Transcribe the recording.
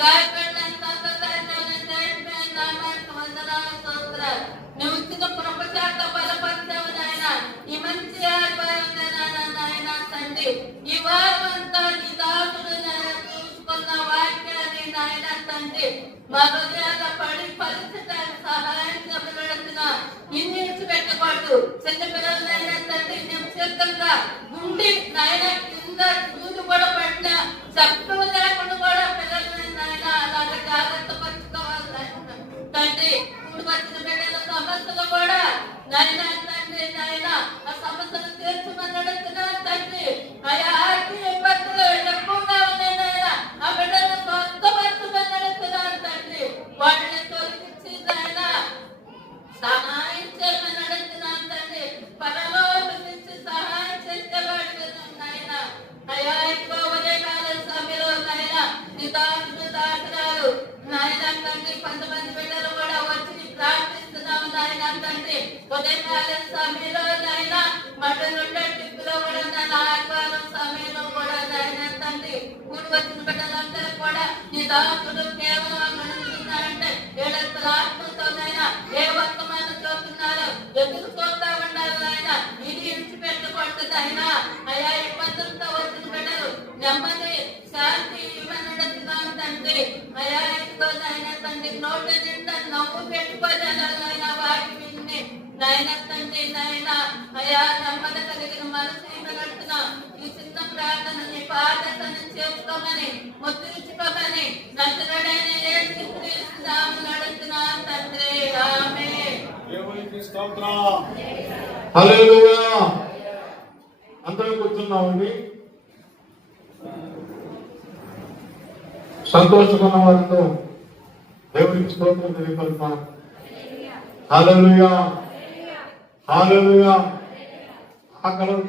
గాయపడినంత నువ్వు ఇచ్చిన కృప చేత బలపరిచావు నాయన. ఈ మంచి నాయన తండ్రి, ఈ వారం అంతా నీ దాసుడు చూసుకున్న వాక్యాన్ని నాయన తండ్రి మా హృదయాల పడి పరిస్థితులకు సహాయం చెప్పబడుతున్న ఇన్ని పెట్టకూడదు. చిన్న పిల్లలైనా తండ్రి నిశ్చితంగా ఉండి నాయన కింద చూసి కూడా పడిన శబ్దం లేకుండా కూడా పిల్లలని నాయన అలాగే జాగ్రత్త పరుచుకోవాలి తండ్రి. వచ్చిన బిడ్డల సమస్యలు కూడా నాయన తండ్రి నాయన ఆ సమస్యలు తీర్చమని అడుగుతున్నారు తండ్రి. ఆయా ఆర్థిక ఇబ్బందులు ఎక్కువగా ఉన్నాయి నాయన, ఆ బిడ్డలు స్వస్థపరచమని అడుగుతున్నారు తండ్రి. వాటిని తొలగించి నాయన సహాయం చేయమని అడుగుతున్నాను తండ్రి. పరలోకం నుంచి సహాయం చేసేవాడు నాయన. అయా ఎక్కువ ఉదయకాల సమయంలో నాయన నీ దాసురాలు నాయన తండ్రి కొంతమంది బిడ్డలు కూడా వచ్చి ప్రార్థిస్తున్నాము నాయన తండ్రి. ఉదయకాల సమయంలో నాయన మటన్ టిప్పులో కూడా నాయన ఆదివారం సమయంలో కూడా నాయన తండ్రి కూడి వచ్చిన బిడ్డలందరూ కూడా నీ దాసుడు కేవలం గణిస్తున్నారంటే ఏడంతల ఆత్మతో నాయన ఏ వర్తమానం చూస్తున్నారో ఎదురు చూస్తా ఉండాలి నాయన. ఇది ఇడిచిపెట్టకూడదు ఆయన. అయా ఇబ్బందులతో వచ్చిన బిడ్డలు నెమ్మది శాంతి ఇవ్వని అడుగుతున్నాం తండ్రి. అయా ఎక్కువ నాయన తండ్రి నోటి నిండా నవ్వు పెట్టుకోవాలైన వాటి విన్ని నాయన తండ్రి నాయన అయా నెమ్మది కలిగిన మనసు నడుతున్న ఈ చిన్న ప్రార్థన నీ పాదతను చేసుకోమని ముద్రించుకోమని నచ్చడైన నడుతున్నాం తండ్రి. ఆమేన్. హల్లెలూయా. అందరం కూర్చున్నామండి. సంతోషకున్న వారితో దేవునికి స్తోత్రం తెలియపరుస్తాం. హల్లెలూయా, హల్లెలూయా. ఆ కలర్